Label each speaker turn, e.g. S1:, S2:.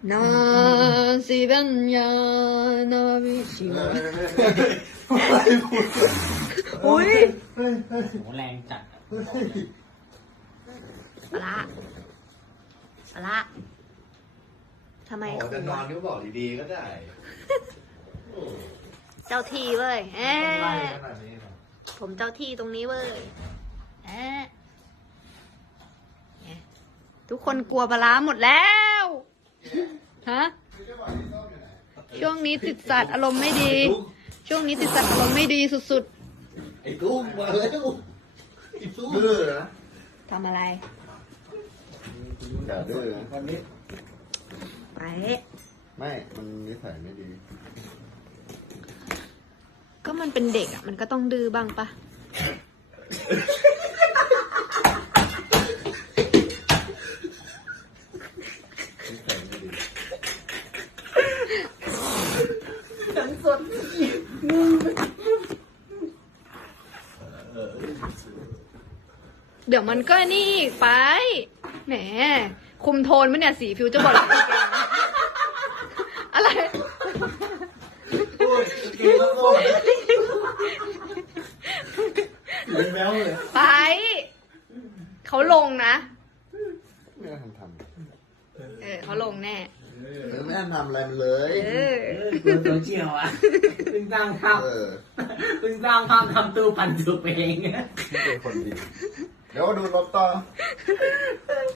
S1: นาสิบัญญานาวิชิวะอุ้ย
S2: โหแรงจัดอะ
S1: ปลาปลาทำไม
S3: อ๋อจะนอนก็บอกดีๆก็ได้
S1: เจ้าที่เว้ยเอ๊
S3: ต้องไล่
S1: ะ
S3: ขนาดนี้เหรอ
S1: ผมเจ้าที่ตรงนี้เว้ยเอ๊ะเนี่ยทุกคนกลัวปลาร้าหมดแล้วฮะช่วงนี้ติดสัตว์อารมณ์ไม่ดี ช่วงนี้ติดสัตว์อารมณ์ไม่ดีสุด
S3: ไอ้ตุ้มมาแล้วไอ้ตุ้มดื้อนะ
S1: ๆทำอะไร
S3: อย่าดื้อนะ
S2: วันนี้
S1: ไป
S3: ไม่ มันนิสัยไม่ดี
S1: ก็มันเป็นเด็กอ่ะมันก็ต้องดื้อบ้างปะ
S3: นิสัยไม่ดี
S1: เดี๋ยวมันก็นี่อีกไปแหมคุมโทนมั้ยเนี่ยสีฟิวจะบอกอะไรอะไร
S3: กินแล้วก็อยู่แมวเลย
S1: ไปเขาลงนะ
S3: ไม่ได้ทำ
S1: เขาลงแน่
S3: ไม่ได้ทำอะไรมันเลย
S1: เออ
S2: ตัวโซเชียลอะเพิ่งสร้างภาพ
S3: เออ
S2: เพิ่งสร้างภาพทำตู้ปันจุกเอง
S3: ไม่เป็นคนดี เดี๋ยวดูรถต่อ